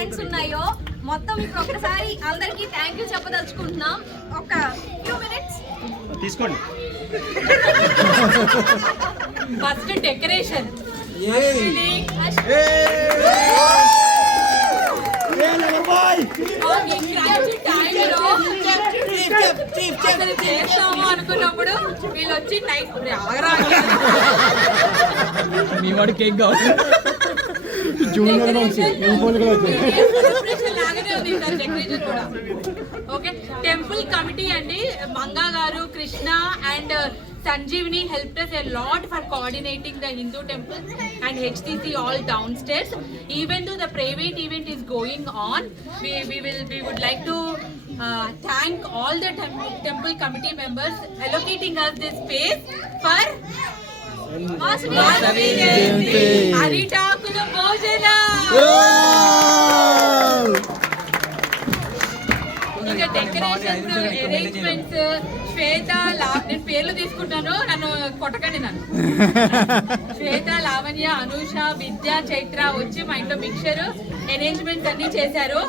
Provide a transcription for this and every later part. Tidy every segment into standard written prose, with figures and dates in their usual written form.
Hands ఉన్నాయో మొత్తం ఇప్పుడు ఒకసారి అందరికి థ్యాంక్ యూ చెప్పదలుచుకుంటున్నాం. ఒక ఫ్యూ మినిట్స్ తీసుకోండి. ఫస్ట్ డెకరేషన్ చేస్తాము అనుకున్నప్పుడు వీళ్ళు వచ్చి నైట్ మీ వాడి కేక్ కావాలి. ఓకే, టెంపుల్ కమిటీ అండి, మంగా గారు, Krishna and Sanjeevani helped us a lot for coordinating the Hindu temple and HTC all downstairs. Even though the private event is going on, we would like to thank all the temple committee members allocating us this space for Vasavi Jayanti Aritakula Bhojana. ఇంకా decorations, arrangements, శ్వేత, నేను పేర్లు తీసుకుంటాను, నన్ను కొట్టకండి. నన్ను శ్వేత, లావణ్య, అనూష, విద్య, చైత్ర వచ్చి మా ఇంట్లో మిక్చర్ అరేంజ్మెంట్స్ అన్ని చేశారు.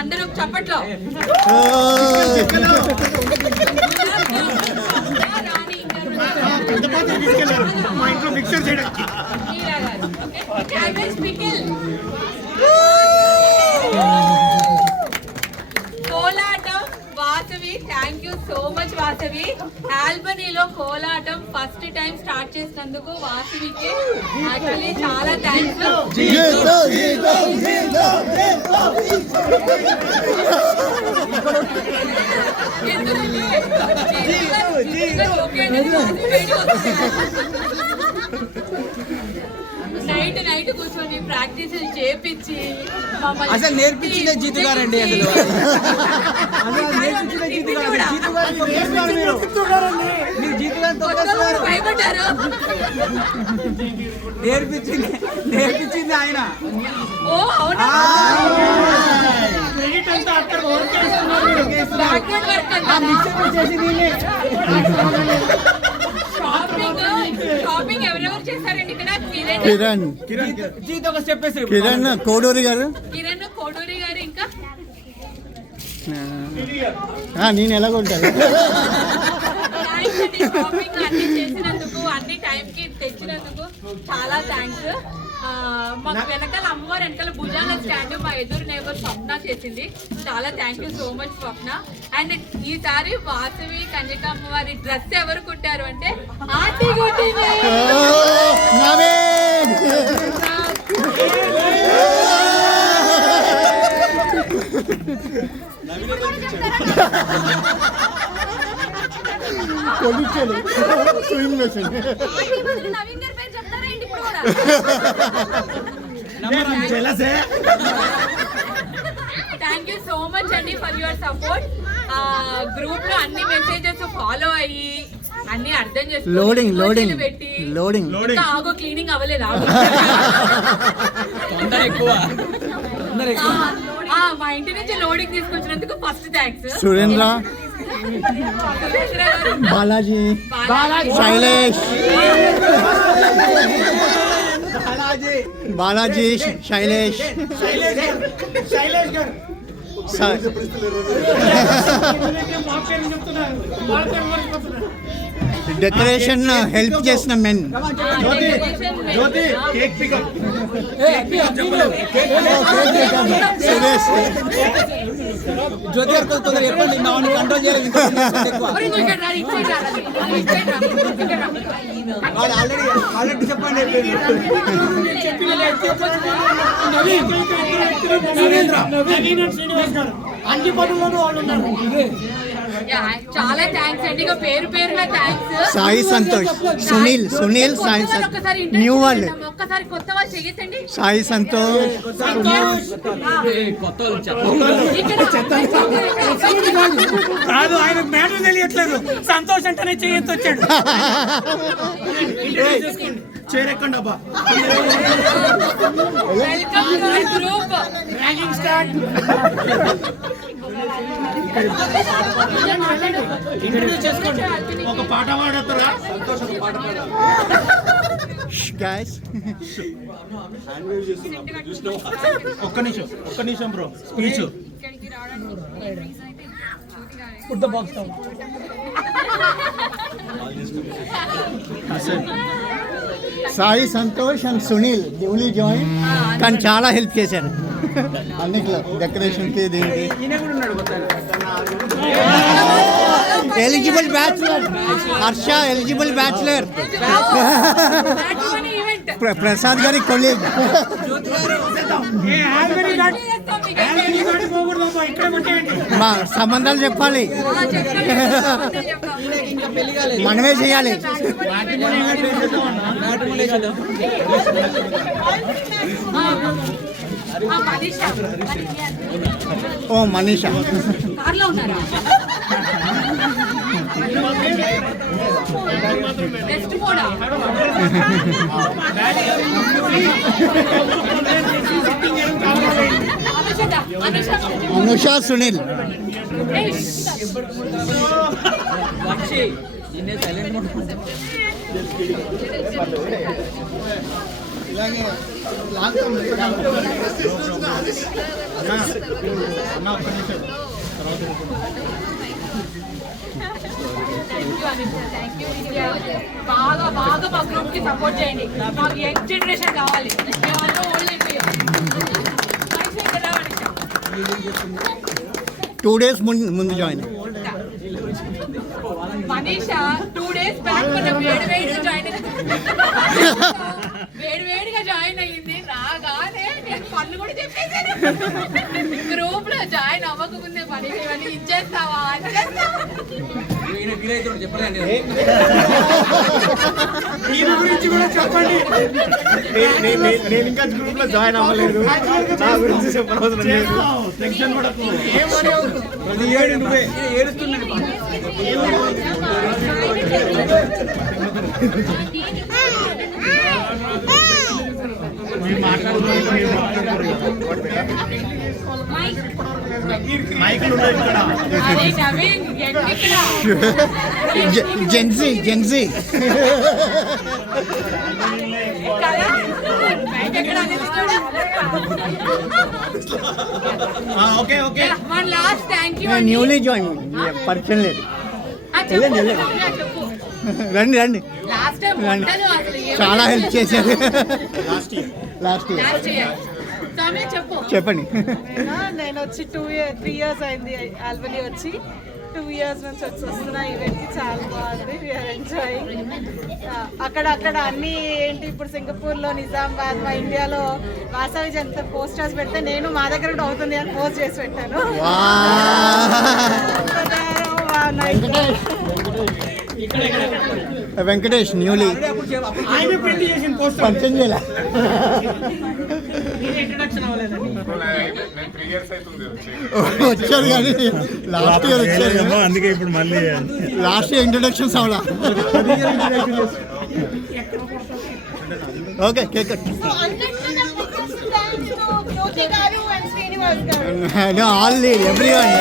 అందరూ చప్పట్లో. కోలాటం Vasavi, thank you so much Vasavi. ఆల్బనీలో కోలాటం ఫస్ట్ టైం స్టార్ట్ చేసినందుకు వాసవికి యాక్చువల్లీ చాలా థ్యాంక్స్. నైట్ కూర్చొని ప్రాక్టీస్ చేపించి అసలు నేర్పించిందే జీతు గారండి. భయపడ్డారు. నేర్పించింది ఆయన. ఓ అవునా, షాపింగ్ ఎవరెవరు చేశారండి ఇక్కడ? కిరణ్ కోడూరి గారు, ఇంకా నేను ఎలాగో ఉంటాను. షాపింగ్ అన్ని చేసినందుకు, అన్ని టైంకి తెచ్చినందుకు చాలా థ్యాంక్స్. మాకు వెనకాల అమ్మవారు వెనకాల భుజాల స్టాండ్ మా ఎదురు నేబర్ స్వప్న చేసింది. చాలా thank you so much Swapna. And ఈసారి వాసవి కన్యక అమ్మవారి డ్రెస్ ఎవరు కుట్టారు అంటే ఆంటీ కుట్టింది. నవీన్ గారి పేరు చెప్తారా ఏంటి ఇప్పుడు కూడా? థ్యాంక్ యూ సో మచ్ అండి ఫర్ యువర్ సపోర్ట్. గ్రూప్ లో అన్ని మెసేజెస్ ఫాలో అయ్యి అన్ని అర్థం లోడింగ్ పెట్టి ఆగో క్లీనింగ్ అవ్వలేదు. మా ఇంటి నుంచి లోడింగ్ తీసుకొచ్చినందుకు first thanks. Surendra, Balaji, Shailesh, Shailesh decoration help చేసిన మెన్. జ్యోతి గారు కొందరు చెప్పండి, మా వాడిని కంట్రోల్ చేయాలి. ఆల్రెడీ చెప్పండి. అన్ని పనులను వాళ్ళు ఉన్నారు. చాలా థ్యాంక్స్ అండి. ఇక పేరు పేరుగా థ్యాంక్స్. సాయి సంతోష్, సునీల్ సాయి న్యూ వాళ్ళు, ఒక్కసారి కొత్త వాళ్ళు చెయ్యొద్దండి. సాయి సంతోష్, కాదు ఆయన మ్యాటర్ తెలియట్లేదు. సంతోష్ అంటేనే చేయొచ్చు వచ్చాడు. చేరెక్కండి అబ్బా. Welcome to our group. Ragging start. Introduce చేసుకోండి. ఒక పాట పాడతారా? guys. ఒక్క నిమిషం బ్రో. స్పీచ్ ఇక్కడికి రావడానికి రీజన్ అయితే జ్యోతి గారే. Put the box down. Sai Santosh and Sunil newly join కానీ చాలా హెల్ప్ చేశారు అన్నిట్లో డెకరేషన్కి దీనికి. Eligible bachelor Harsha eligible bachelor Prasad గారి కొలీగ్. మా సంబంధాలు చెప్పాలి, మనమే చేయాలి. ఓ మనీషా కార్లో ఉన్నారా? బెస్ట్ కూడా అనుష సునీల్. ఇలాగే బాగా బాగా మా గ్రూప్ కి సపోర్ట్ చేయండి. మాకు యంగ్ జనరేషన్ కావాలి. మేమంతా ఓల్డ్ అయిపోయాం. 2 days ముందు జాయిన్. మనీషా 2 days బ్యాక్ వేడివేడిగా జాయిన్ అయ్యింది. రాగానే నేను పనులు కూడా చెప్పేసాను. గ్రూప్ లో జాయిన్ అవ్వకముందే పని ఇవన్నీ ఇచ్చేస్తావా గురించి కూడా చెప్పండి. నేను ఇంకా గ్రూప్ లో జాయిన్ అవ్వలేదు. నా గురించి చెప్పనవసరం లేదు. టెన్షన్ పడకు. ప్రతి ఏడు నువ్వే ఏడుస్తున్నాడు. Gen Z okay okay. One last thank you. Newly join పరిచయం లేదు. రండి రండి లాస్ట్ టైం రండి. ఉండదు అసలు. చాలా హెల్ప్ చేశారు లాస్ట్ ఇయర్. లాస్ట్ ఇయర్ చెప్పు. చెప్పండి. నేను వచ్చి 3 years అయింది ఆల్బనీ వచ్చి. 2 years నుంచి వస్తున్న ఈవెంట్కి చాలా బాగుంది. We are enjoying. అక్కడ అన్నీ ఏంటి ఇప్పుడు సింగపూర్లో నిజామాబాద్ మా ఇండియాలో వాసవి జంత పోస్టర్స్ పెడితే నేను మా దగ్గర కూడా అవుతుంది అని పోస్ట్ చేసి పెట్టాను. వెంకటేష్ న్యూలీ ఆయన ప్రింట్ చేసిన పోస్టర్ పరిచయం చేయాలి. ఇంట్రడక్షన్ అవ్వలేదండి. వచ్చారు కానీ లాస్ట్ ఇయర్ వచ్చారు. అందుకే ఇప్పుడు మళ్ళీ లాస్ట్ ఇయర్ ఇంట్రడక్షన్స్ అవలా. Okay cake all lead everyone.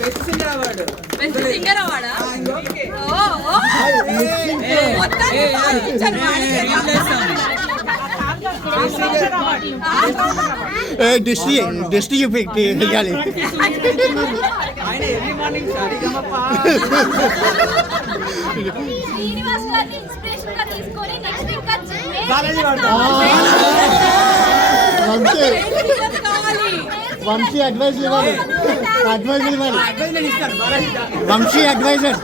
Best singer అవార్డా? డిస్ట్రీ చూపించాలి. శ్రీనివాస్ గారిని ఇన్స్పిరేషన్ గా తీసుకొని నెక్స్ట్ ఇంకా వంశీ అడ్వైజర్ ఇవ్వాలి. వంశీ అడ్వైజర్.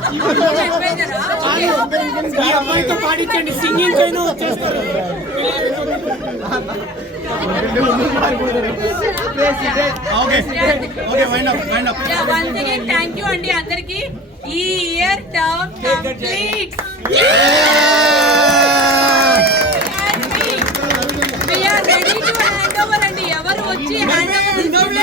ఈ అమ్మాయితో పాడించండి, సింగింగ్ అయినా వచ్చేస్తారు. థ్యాంక్ యూ అండి అందరికి. ఈ year term complete. Ready to hand over అండి. ఎవరు వచ్చి హ్యాండ్ ఓవర్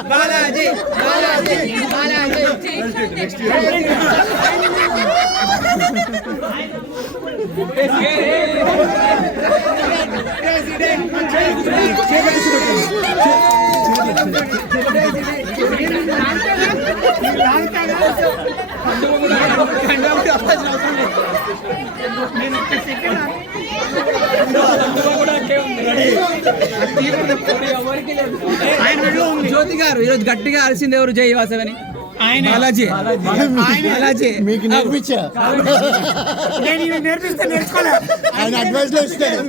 బాలాజీ జ్యోతి గారు ఈరోజు గట్టిగా అరిసింది ఎవరు జై వాసవని? ఆయన బాలాజీ. బాలాజీ. మీకు నేర్పించా నేను ఇవి నేర్పిస్తే నేర్చుకోలే ఆయన అడ్వైస్ లో ఇస్తాడు.